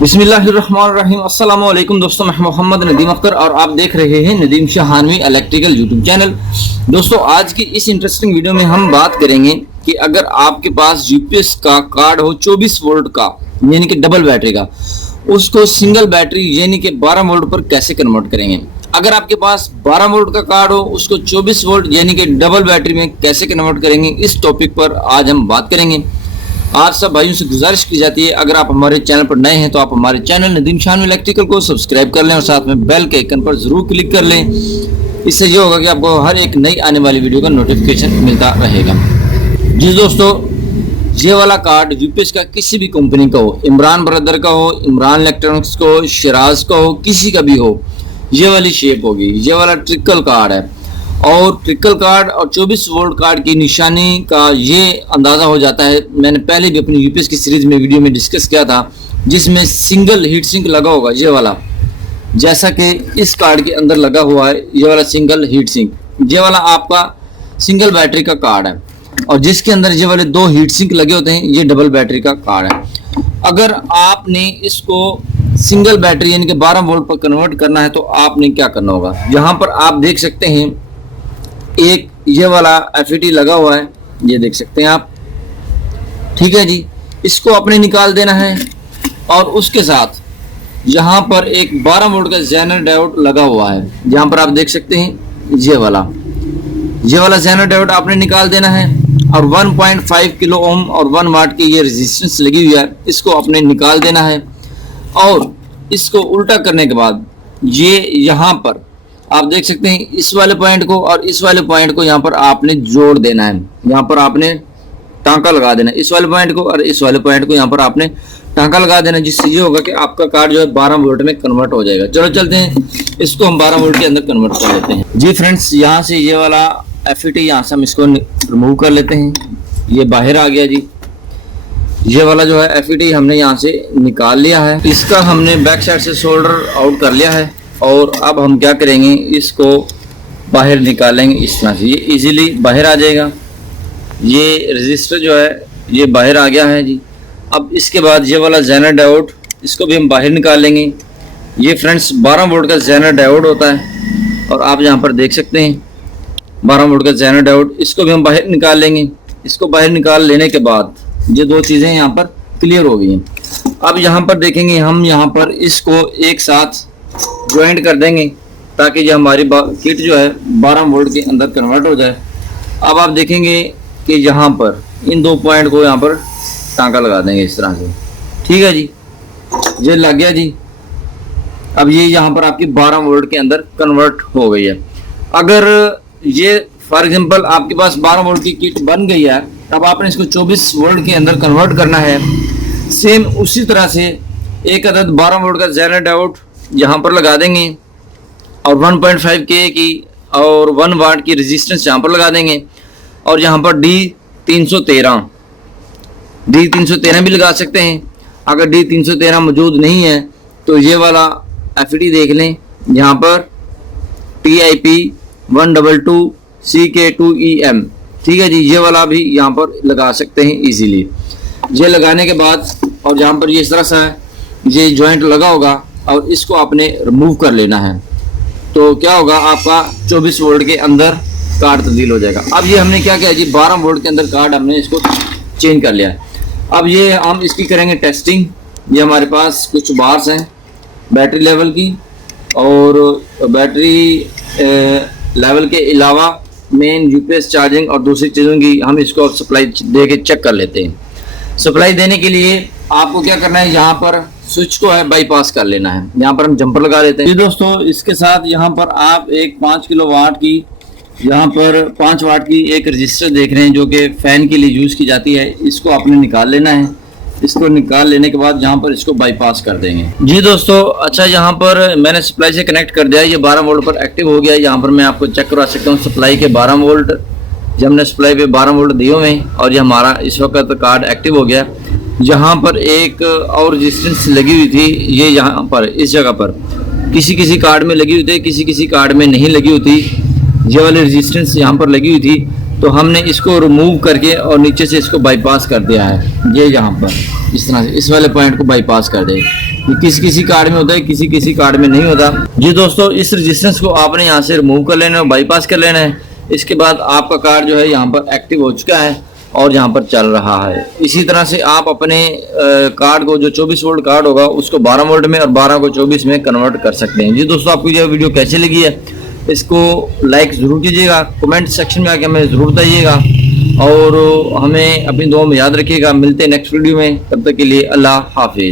बिस्मिल्लाहिर्रहमानिर्रहीम। अस्सलाम वालेकुम दोस्तों, मैं मोहम्मद नदीम अख्तर और आप देख रहे हैं नदीम शाहानवी इलेक्ट्रिकल यूट्यूब चैनल। दोस्तों, आज की इस इंटरेस्टिंग वीडियो में हम बात करेंगे कि अगर आपके पास यूपीएस का कार्ड हो 24 वोल्ट का यानी कि डबल बैटरी का, उसको सिंगल बैटरी यानी कि 12 वोल्ट पर कैसे कन्वर्ट करेंगे। अगर आपके पास 12 वोल्ट का कार्ड हो, उसको 24 वोल्ट यानी कि डबल बैटरी में कैसे कन्वर्ट करेंगे, इस टॉपिक पर आज हम बात करेंगे। आप सब भाइयों से गुजारिश की जाती है, अगर आप हमारे चैनल पर नए हैं तो आप हमारे चैनल नदीम शाहानवी इलेक्ट्रिकल को सब्सक्राइब कर लें और साथ में बेल के आइकन पर जरूर क्लिक कर लें। इससे ये होगा कि आपको हर एक नई आने वाली वीडियो का नोटिफिकेशन मिलता रहेगा। जी दोस्तों, ये वाला कार्ड यूपीएस का किसी भी कंपनी का हो, इमरान ब्रदर का हो, इमरान इलेक्ट्रॉनिक्स का हो, शिराज का हो, किसी का भी हो, ये वाली शेप होगी। ये वाला ट्रिकल कार्ड है और ट्रिकल कार्ड और 24 वोल्ट कार्ड की निशानी का ये अंदाज़ा हो जाता है। मैंने पहले भी अपनी यूपीएस की सीरीज में वीडियो में डिस्कस किया था, जिसमें सिंगल हीट सिंक लगा होगा ये वाला, जैसा कि इस कार्ड के अंदर लगा हुआ है ये वाला सिंगल हीट सिंक। ये वाला आपका सिंगल बैटरी का कार्ड है और जिसके अंदर ये वाले 2 हीट सिंक लगे होते हैं, ये डबल बैटरी का कार्ड है। अगर आपने इसको सिंगल बैटरी यानी कि 12 वोल्ट पर कन्वर्ट करना है तो आपने क्या करना होगा। यहाँ पर आप देख सकते हैं एक ये वाला एफईटी लगा हुआ है, ये देख सकते हैं आप, ठीक है जी। इसको अपने निकाल देना है और उसके साथ यहाँ पर एक 12 वोल्ट का जेनर डायोड लगा हुआ है। यहाँ पर आप देख सकते हैं ये वाला जेनर डायोड आपने निकाल देना है और 1.5 किलो ओम और 1 वाट की ये रेजिस्टेंस लगी हुई है, इसको अपने निकाल देना है। और इसको उल्टा करने के बाद ये यहाँ पर आप देख सकते हैं इस वाले पॉइंट को और इस वाले पॉइंट को यहाँ पर आपने जोड़ देना है। यहाँ पर आपने टांका लगा देना है, इस वाले पॉइंट को और इस वाले पॉइंट को यहाँ पर आपने टांका लगा देना है, जिससे ये होगा कि आपका कार्ड जो है 12 वोल्ट में कन्वर्ट हो जाएगा। चलो चलते हैं, इसको हम 12 वोल्ट के अंदर कन्वर्ट कर लेते हैं। जी फ्रेंड्स, यहाँ से ये वाला एफईटी यहाँ से हम इसको रिमूव कर लेते हैं। ये बाहर आ गया जी। ये वाला जो है एफईटी हमने यहाँ से निकाल लिया है, इसका हमने बैक साइड से सोल्डर आउट कर लिया है। और अब हम क्या करेंगे, इसको बाहर निकालेंगे इस तरह से, ये इजीली बाहर आ जाएगा। ये रजिस्टर जो है ये बाहर आ गया है जी। अब इसके बाद ये वाला जेनर डायोड, इसको भी हम बाहर निकाल लेंगे। ये फ्रेंड्स 12 वोल्ट का जेनर डायोड होता है और आप यहाँ पर देख सकते हैं 12 वोल्ट का जेनर डायोड, इसको भी हम बाहर निकाल लेंगे। इसको बाहर निकाल लेने के बाद ये 2 चीज़ें यहाँ पर क्लियर हो गई हैं। अब यहाँ पर देखेंगे, हम यहाँ पर इसको एक साथ ज्वाइंट कर देंगे ताकि ये हमारी किट जो है 12 वोल्ट के अंदर कन्वर्ट हो जाए। अब आप देखेंगे कि यहाँ पर इन 2 पॉइंट को यहाँ पर टांका लगा देंगे इस तरह से, ठीक है जी। ये लग गया जी। अब ये यहाँ पर आपकी 12 वोल्ट के अंदर कन्वर्ट हो गई है। अगर ये फॉर एग्जांपल आपके पास 12 वोल्ट की किट बन गई है, तब आपने इसको 24 वोल्ट के अंदर कन्वर्ट करना है। सेम उसी तरह से एक अदद 12 वोल्ट का जेनर डायोड यहाँ पर लगा देंगे और 1.5 के की और 1 वाट की रेजिस्टेंस यहाँ पर लगा देंगे। और यहाँ पर D313 भी लगा सकते हैं। अगर D313 मौजूद नहीं है तो ये वाला एफईटी देख लें, यहाँ पर TIP 122 CK2EM, ठीक है जी। ये वाला भी यहाँ पर लगा सकते हैं इजीली। ये लगाने के बाद और यहाँ पर ये इस तरह सा ये जॉइंट लगा होगा और इसको आपने रिमूव कर लेना है, तो क्या होगा, आपका 24 वोल्ट के अंदर कार्ड तब्दील हो जाएगा। अब ये हमने क्या किया जी, 12 वोल्ट के अंदर कार्ड हमने इसको चेंज कर लिया है। अब ये हम इसकी करेंगे टेस्टिंग। ये हमारे पास कुछ बार्स हैं बैटरी लेवल की, और बैटरी लेवल के अलावा मेन यूपीएस चार्जिंग और दूसरी चीज़ों की हम इसको सप्लाई दे के चेक कर लेते हैं। सप्लाई देने के लिए आपको क्या करना है, यहाँ पर स्विच को है बाईपास कर लेना है। यहाँ पर हम जंपर लगा लेते हैं। जी दोस्तों, इसके साथ यहाँ पर आप एक 5 किलो वाट की, यहाँ पर 5 वाट की एक रजिस्टर देख रहे हैं जो कि फ़ैन के लिए यूज़ की जाती है। इसको आपने निकाल लेना है। इसको निकाल लेने के बाद यहाँ पर इसको बाईपास कर देंगे। जी दोस्तों, अच्छा, यहाँ पर मैंने सप्लाई से कनेक्ट कर दिया है। ये 12 वोल्ट पर एक्टिव हो गया है। यहाँ पर मैं आपको चेक करवा सकता हूँ सप्लाई के 12 वोल्ट। जब हमने सप्लाई पे 12 वोल्ट दिए हुए हैं और ये हमारा इस वक्त कार्ड एक्टिव हो गया। यहाँ पर एक और रेजिस्टेंस लगी हुई थी, ये यहाँ पर इस जगह पर किसी कार्ड में लगी हुई थी, किसी कार्ड में नहीं लगी हुई थी। ये वाली रेजिस्टेंस यहाँ पर लगी हुई थी, तो हमने इसको रिमूव करके और नीचे से इसको बाईपास कर दिया है। ये यहाँ पर इस तरह से इस वाले पॉइंट को बाईपास कर दे। किसी किसी कार्ड में होता है, किसी किसी कार्ड में नहीं होता। जी दोस्तों, इस रजिस्टेंस को आपने यहाँ से रिमूव कर लेना है, बाईपास कर लेना है। इसके बाद आपका कार्ड जो है यहाँ पर एक्टिव हो चुका है और यहाँ पर चल रहा है। इसी तरह से आप अपने कार्ड को, जो 24 वोल्ट कार्ड होगा, उसको 12 वोल्ट में और 12 को 24 में कन्वर्ट कर सकते हैं। जी दोस्तों, आपको यह वीडियो कैसी लगी है, इसको लाइक ज़रूर कीजिएगा, कमेंट सेक्शन में आके हमें ज़रूर बताइएगा और हमें अपनी दुआ में याद रखिएगा। मिलते हैं नेक्स्ट वीडियो में, तब तक के लिए अल्लाह हाफिज़।